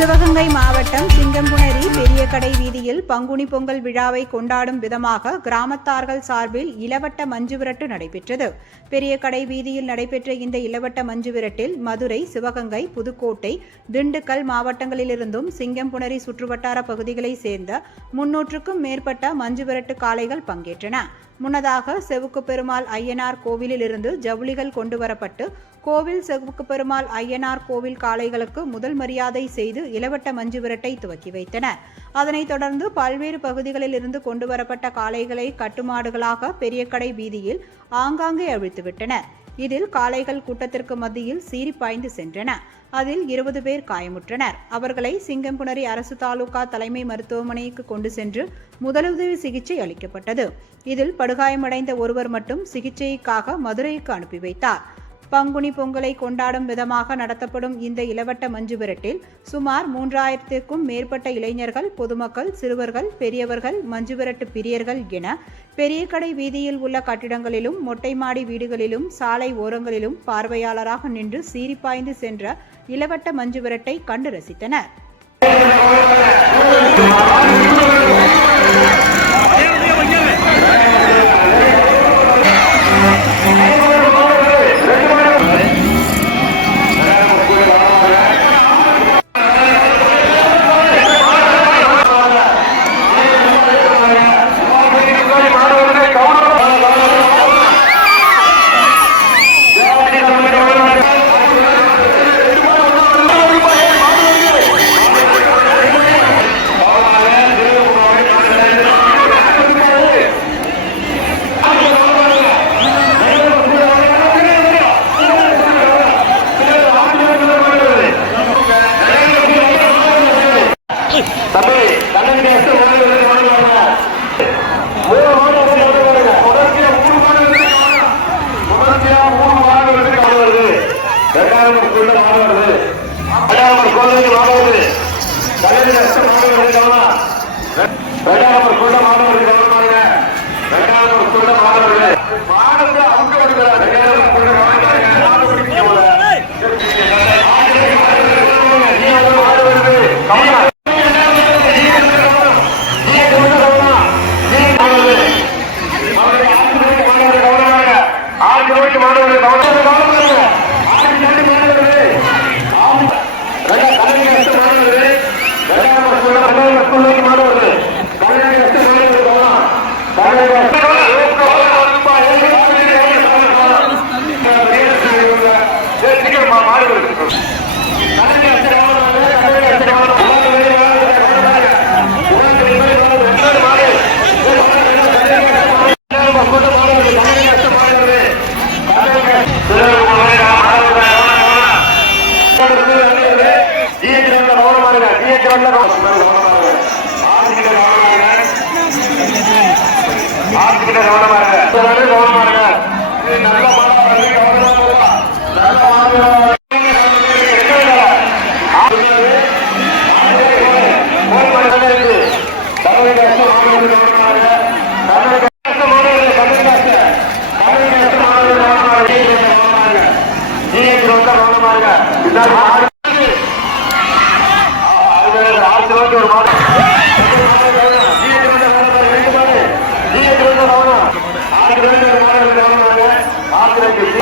சிவகங்கை மாவட்டம் சிங்கம்புணரி பெரிய கடை வீதியில் பங்குனி பொங்கல் விழாவை கொண்டாடும் விதமாக கிராமத்தார்கள் சார்பில் இளவட்ட மஞ்சு விரட்டு நடைபெற்றது. பெரிய கடை வீதியில் நடைபெற்ற இந்த இளவட்ட மஞ்சு விரட்டில் மதுரை, சிவகங்கை, புதுக்கோட்டை, திண்டுக்கல் மாவட்டங்களிலிருந்தும் சிங்கம்புணரி சுற்றுவட்டார பகுதிகளைச் சேர்ந்த 300க்கும் மேற்பட்ட மஞ்சு விரட்டு காளைகள் பங்கேற்றன. முன்னதாக செவுக்கு பெருமாள் ஐயனார் கோவிலிலிருந்து ஜவுளிகள் கொண்டுவரப்பட்டு கோவில் செவுக்கு பெருமாள் ஐயனார் கோவில் காளைகளுக்கு முதல் மரியாதை செய்து இளவட்ட மஞ்சு விரட்டை துவக்கி வைத்தனர். அதனைத் தொடர்ந்து பல்வேறு பகுதிகளில் இருந்து கொண்டுவரப்பட்ட காளைகளை கட்டுமாடுகளாக பெரிய கடை வீதியில் ஆங்காங்கே அவிழ்த்துவிட்டனர். இதில் காளைகள் கூட்டத்திற்கு மத்தியில் சீறி பாய்ந்து சென்றன. அதில் 20 பேர் காயமுற்றனர். அவர்களை சிங்கம்புணரி அரசு தாலுகா தலைமை மருத்துவமனைக்கு கொண்டு சென்று முதலுதவி சிகிச்சை அளிக்கப்பட்டது. இதில் படுகாயமடைந்த ஒருவர் மட்டும் சிகிச்சைக்காக மதுரைக்கு அனுப்பி வைத்தார். பங்குனி பொங்கலை கொண்டாடும் விதமாக நடத்தப்படும் இந்த இளவட்ட மஞ்சு விரட்டில் சுமார் 3000க்கும் மேற்பட்ட இளைஞர்கள், பொதுமக்கள், சிறுவர்கள், பெரியவர்கள், மஞ்சு விரட்டு பிரியர்கள் என பெரிய கடை வீதியில் உள்ள கட்டிடங்களிலும், மொட்டை மாடி வீடுகளிலும், சாலை ஓரங்களிலும் பார்வையாளராக நின்று சீறிப்பாய்ந்து சென்ற இளவட்ட மஞ்சு விரட்டை கண்டு ரசித்தனர்.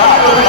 ஆ